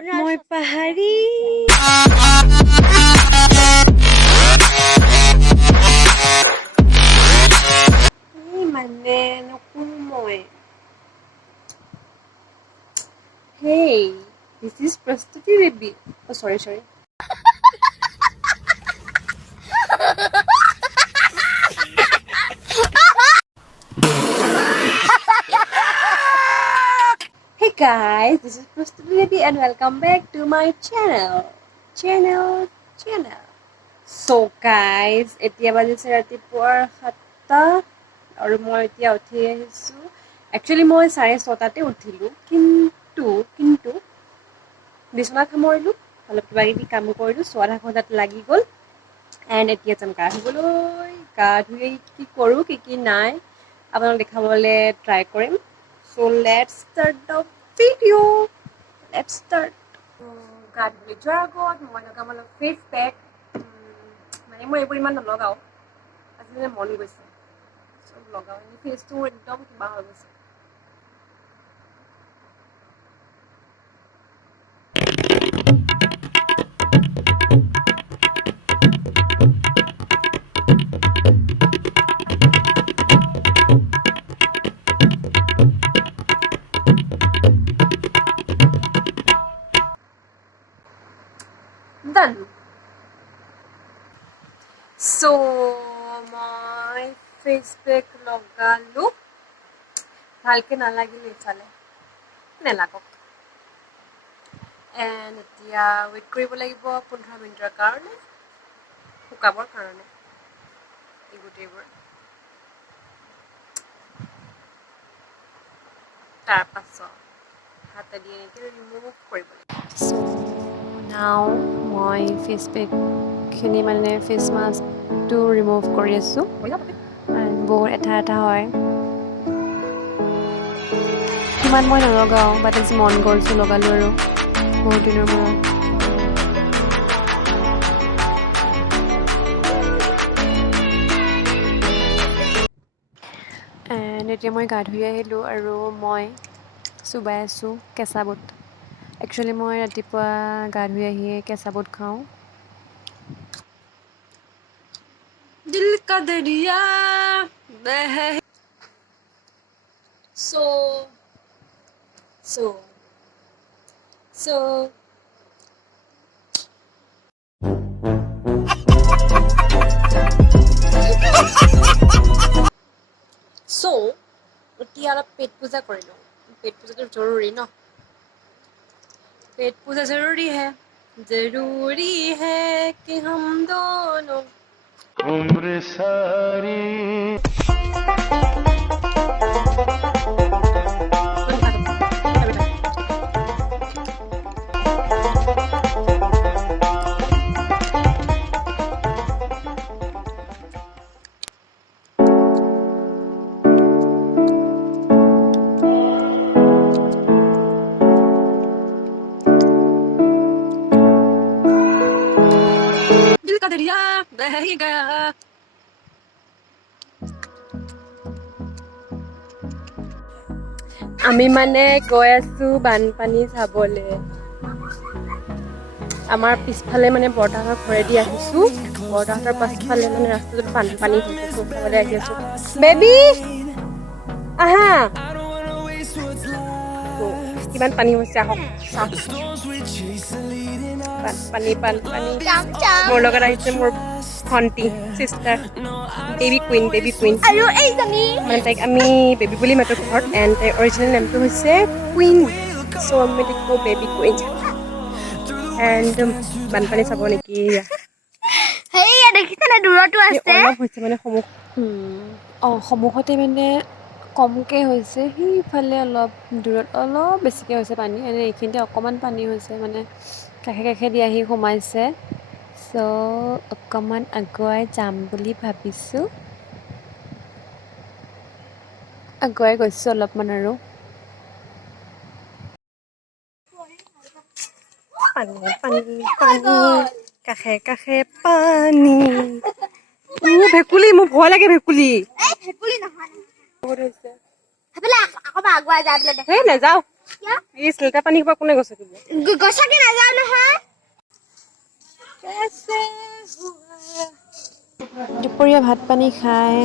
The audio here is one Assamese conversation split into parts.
মই পাহাৰী মানে নকওঁ মই হেই দিছ ইজ প্ৰস্তুতি দেৱী চৰি Hey guys, this is Prostuti Devi and welcome back to my channel. So guys, এতিয়া বাজিছে ৰাতিপুৱাৰ 7টা আৰু মই এতিয়া উঠি আহিছো। Actually মই 6:30তে উঠিলো, কিন্তু বিছনা সামৰিলো, অলপ কিবা কিবি কাম কৰিলো, আধা ঘণ্টাত লাগি গ'ল। এণ্ড এতিয়া যাম গা ধুই কি কৰোঁ কি নাই আপোনালোক দেখাবলৈ ট্ৰাই কৰিম। So let's start the video. Let's start. গা ধুই যোৱাৰ আগত মই লগাম অলপ ফেচ পেক। মানে মই এইবোৰ ইমান নলগাওঁ, আজি মানে মন গৈছে চব লগাওঁ। ফেচটো একদম কিবা হৈ গৈছে। Done. So মই ফেচ পেক লগালো, ভালকে নালাগিলে ইফালে নেলাগক। এণ্ড এতিয়া ৱেইট কৰিব লাগিব 15 মিনিটৰ কাৰণে, শুকাবৰ কাৰণে এই গোটেইবোৰ। তাৰপাছত হাতেদি এনেকৈ ৰিমুভ কৰিব লাগিব। চ' নাও মই ফেচ পেকখিনি মানে ফেচ মাস্কটো ৰিমুভ কৰি আছোঁ। বহুত এটা হয়, সিমান মই নলগাওঁ, বাট আজি মন গ'লছোঁ লগালোঁ আৰু বহুত দিনৰ মূৰত। এণ্ড এতিয়া মই গা ধুই আহিলোঁ আৰু মই চুবাই আছোঁ কেঁচা বুট। একচুৱেলি মই ৰাতিপুৱা গা ধুই আহিয়ে কেঁচা বুট খাওঁ। দিল কা দৰিয়া বেহে So এতিয়া অলপ পেট পূজা কৰিলোঁ। পেট পূজাটো জৰুৰী ন, पेट पूजा जरूरी है कि हम दोनों उम्र सारी। আমি মানে গৈ আছো বানপানী চাবলে। আমাৰ পিছফালে মানে বৰতাহঁতৰ ঘৰেদি আহিছো, বৰতাহঁতৰ পাছফালে মানে ৰাস্তাটোত বানপানী হৈছে, চাবলৈ আহি আছো। বেবী আহা, কিমান পানী হৈছে আহক চাওক। বানপানী মোৰ লগত আহিছে মোৰ ভণ্টি চিষ্টাৰ বেবী কুইন আৰু এইজনী মানে তাইক আমি বেবী বুলি মাতো ঘৰত। এণ্ড তাইৰ অৰিজিনেল নেমটো হৈছে কুইন, চ' আমি দেখোঁ বেবী কুইন। এণ্ড বানপানী চাব নেকি? দেখিছেনে দূৰতো আছে, অলপ হৈছে মানে সন্মুখতে মানে কমকৈ হৈছে, সেইফালে অলপ দূৰত অলপ বেছিকৈ হৈছে পানী। এনে এইখিনিতে অকণমান পানী হৈছে, মানে কাষে দি আহি সোমাইছে। চ' অকণমান আগুৱাই যাম বুলি ভাবিছোঁ, আগুৱাই গৈছোঁ অলপমান আৰু। পানী কাষে পানী। ভেকুলী, মোৰ ভয় লাগে ভেকুলী। বহুত হৈছে, নাযাওঁ এই চিল্টা পানী খোপা কোনে গছকিব? গছকি নাযাওঁ নহয়। দুপৰীয়া ভাত পানী খাই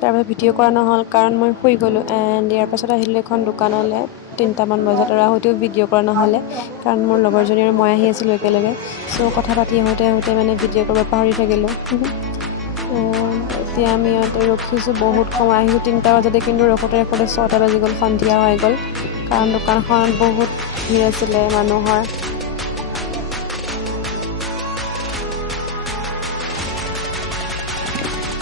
তাৰপিছত ভিডিঅ' কৰা নহ'ল কাৰণ মই শুই গ'লোঁ। এণ্ড ইয়াৰ পাছত আহিলোঁ এখন দোকানলৈ 3টামান বজাত, আৰু আহোঁতেও ভিডিঅ' কৰা নহ'লে কাৰণ মোৰ লগৰজনী আৰু মই আহি আছিলোঁ একেলগে। চ' কথা পাতি আহোঁতে মানে ভিডিঅ' কৰিব পাহৰি থাকিলোঁ। এতিয়া আমি ইয়াতে ৰখিছোঁ বহুত সময়, আহিছোঁ 3টা বজাতে, কিন্তু ৰখোতে 6টা বাজি গ'ল, সন্ধিয়া হৈ গ'ল কাৰণ দোকানখনত বহুত ভিৰ আছিলে মানুহৰ।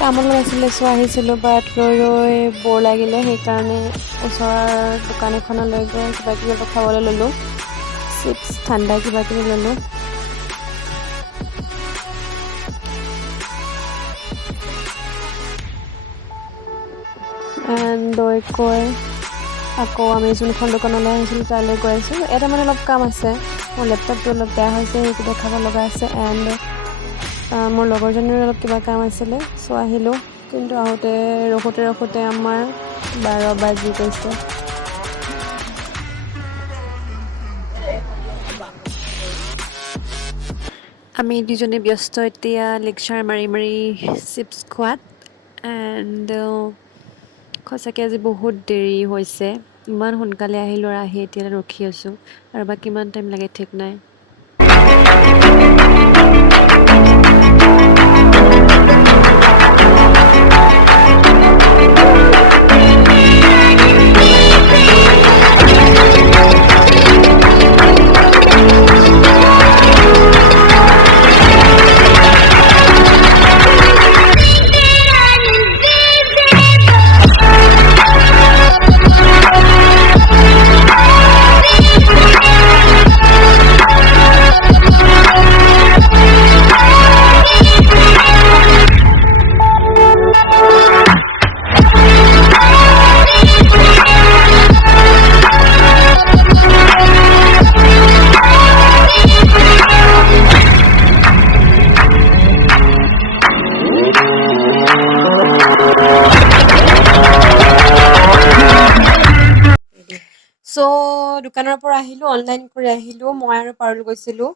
কাম অলপ আছিলে, চ' আহিছিলোঁ, বাট ৰৈ বৰ লাগিলে, সেইকাৰণে ওচৰৰ দোকান এখনলৈ গৈ কিবা কিবি অলপ খাবলৈ ল'লোঁ, চিপছ ঠাণ্ডা কিবা কিবি ল'লোঁ। লৈ গৈ আকৌ আমি যোনখন দোকানলৈ আহিছিলোঁ তালৈ গৈ আছোঁ। এটা মানে অলপ কাম আছে, মোৰ লেপটপটো অলপ বেয়া হৈছে, সেইটো দেখাব লগা আছে। এণ্ড মোৰ লগৰজনীৰো অলপ কিবা কাম আছিলে, চ' আহিলোঁ, কিন্তু আহোঁতে ৰখোতে আমাৰ 12 বাজি গৈছে। আমি দুজনে ব্যস্ত এতিয়া লেকচাৰ মাৰি চিপছ খোৱাত। এণ্ড সঁচাকৈ আজি বহুত দেৰি হৈছে, ইমান সোনকালে আহিলোঁ আৰু আহি এতিয়া ৰখি আছোঁ, আৰু বা কিমান টাইম লাগে ঠিক নাই। চ' দোকানৰ পৰা আহিলোঁ, অনলাইন কৰি আহিলোঁ, মই আৰু পাৰুল গৈছিলোঁ।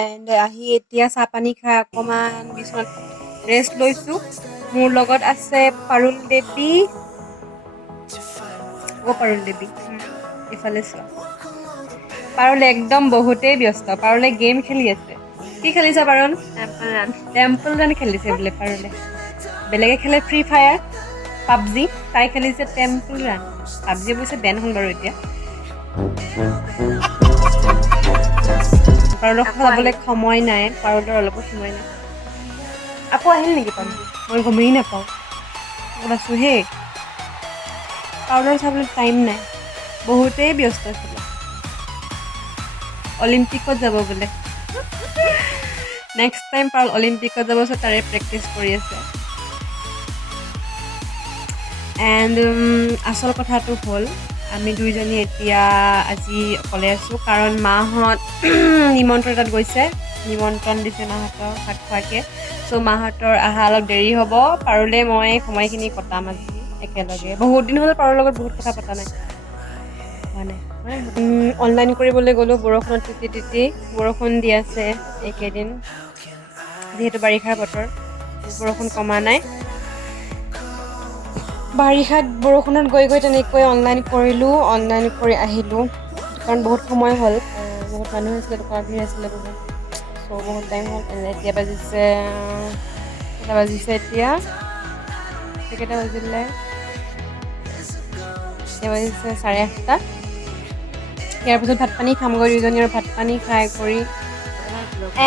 এণ্ড আহি এতিয়া চাহ পানী খাই অকণমান বিচনাত ৰেষ্ট লৈছোঁ। মোৰ লগত আছে পাৰুল দেৱী, পাৰুল দেৱী, ইফালে চোৱা, পাৰুল একদম বহুতেই ব্যস্ত, পাৰুলে গেম খেলি আছে। কি খেলিছা পাৰুল? টেম্পল ৰান খেলিছে বোলে পাৰুলে। বেলেগে খেলে ফ্ৰী ফায়াৰ, পাবজি, তাই খেলিছে টেম্পল ৰান। পাবজি অৱশ্যে বেন হ'ল বাৰু এতিয়া। পাৰুলক চাবলৈ সময় নাই, পাৰুলৰ অলপো সময় নাই। আকৌ আহিল নেকি পাৰুল? মই গমেই নাপাওঁ, আছোঁ হে। পাৰুলৰ চাবলৈ টাইম নাই, বহুতেই ব্যস্ত আছিলে। অলিম্পিকত যাব বোলে। নেক্সট টাইম পাৰুল অলিম্পিকত যাব, চ' তাৰে প্ৰেক্টিচ কৰি আছে। এণ্ড আচল কথাটো হ'ল, আমি দুইজনী এতিয়া আজি অকলে আছোঁ, কাৰণ মাহঁত নিমন্ত্ৰণ এটাত গৈছে, নিমন্ত্ৰণ দিছে মাহঁতক ভাত খোৱাকৈ। চ' মাহঁতৰ অহা অলপ দেৰি হ'ব, পাৰুলে মই সময়খিনি কটাম আজি একেলগে। বহুত দিন হ'ল পাৰুলৰ লগত বহুত কথা পতা নাই, হোৱা নাই। অনলাইন কৰিবলৈ গ'লোঁ, বৰষুণত তিতি বৰষুণ দি আছে এইকেইদিন, যিহেতু বাৰিষাৰ বতৰ, বৰষুণ কমা নাই। বাৰিষাত বৰষুণত গৈ তেনেকৈ অনলাইন কৰিলোঁ, অনলাইন কৰি আহিলোঁ, কাৰণ বহুত সময় হ'ল, বহুত মানুহ আছিলে, দোকানত ভিৰ আছিলে বহুত, চ' বহুত টাইম হ'ল। এতিয়া বাজিছে কেইটা বাজিলে, এতিয়া বাজিলে 8:30। ইয়াৰ পিছত ভাত পানী খামগৈ দুইজনী, আৰু ভাত পানী খাই কৰি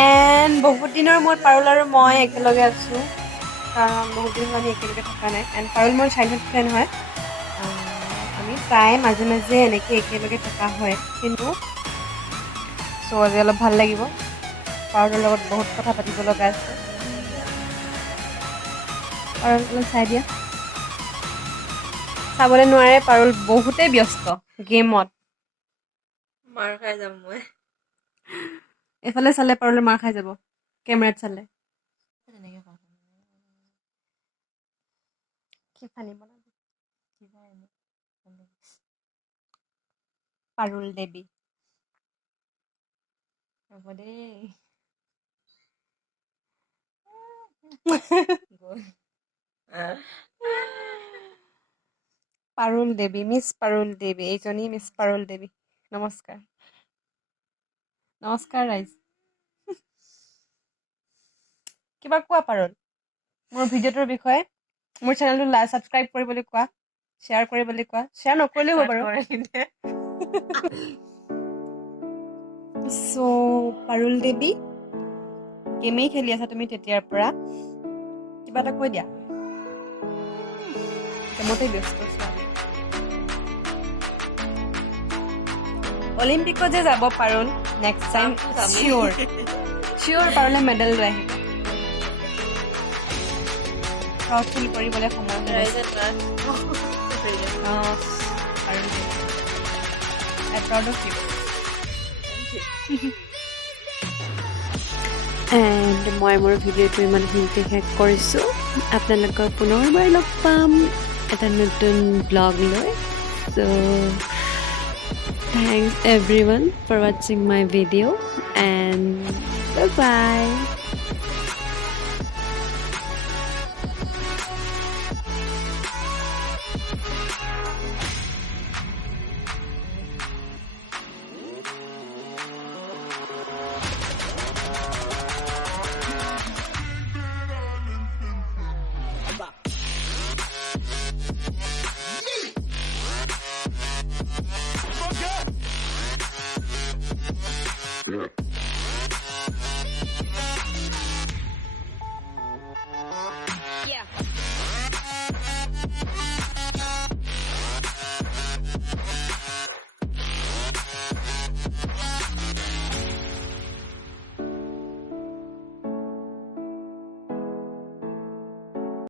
এণ্ড বহুত দিনৰ মূৰত পাৰুল আৰু মই একেলগে আছোঁ, কাৰণ বহুত দিন আমি একেলগে থকা নাই। এণ্ড পাৰুল মোৰ চাইল্ডহুড ফ্ৰেণ্ড হয়, আমি প্ৰায় মাজে মাজে এনেকৈ একেলগে থকা হয়, কিন্তু চ' আজি অলপ ভাল লাগিব, পাৰুলৰ লগত বহুত কথা পাতিব লগা আছে। পাৰুল অলপ চাই দিয়া, চাবলৈ নোৱাৰে, পাৰুল বহুতেই ব্যস্ত গেমত। মাৰ খাই যাম মই, এইফালে চালে পাৰুলে মাৰ খাই যাব, কেমেৰাত চালে। কি ফানি বনাবি? পাৰুল দেৱী হ'ব দেই পাৰুল দেৱী মিছ পাৰুল দেৱী এইজনী মিছ পাৰুল দেৱী নমস্কাৰ নমস্কাৰ ৰাইজ কিবা কোৱা পাৰুল মোৰ ভিডিঅ'টোৰ বিষয়ে মোৰ চেনেলটো ছাবস্ক্ৰাইব কৰিবলৈ কোৱা শ্বেয়াৰ কৰিবলৈ কোৱা শ্বেয়াৰ নকৰিলেও হ'ব বাৰু চ' পাৰুল দেৱী গেমেই খেলি আছা তুমি তেতিয়াৰ পৰা কিবা এটা কৈ দিয়া গেমতেই ব্যস্ত ছোৱালী অলিম্পিকত যে যাব পাৰুল নেক্সট টাইম চিয়'ৰ চিয়'ৰ পাৰুলে মেডেল লৈ আহিব প্ৰাউড ফিল কৰিবলৈ সময় এণ্ড মই মোৰ ভিডিঅ'টো ইমানখিনিতে শেষ কৰিছোঁ আপোনালোকক পুনৰবাৰ লগ পাম এটা নতুন ব্লগ লৈ চ' thanks everyone for watching my video and bye bye Yeah.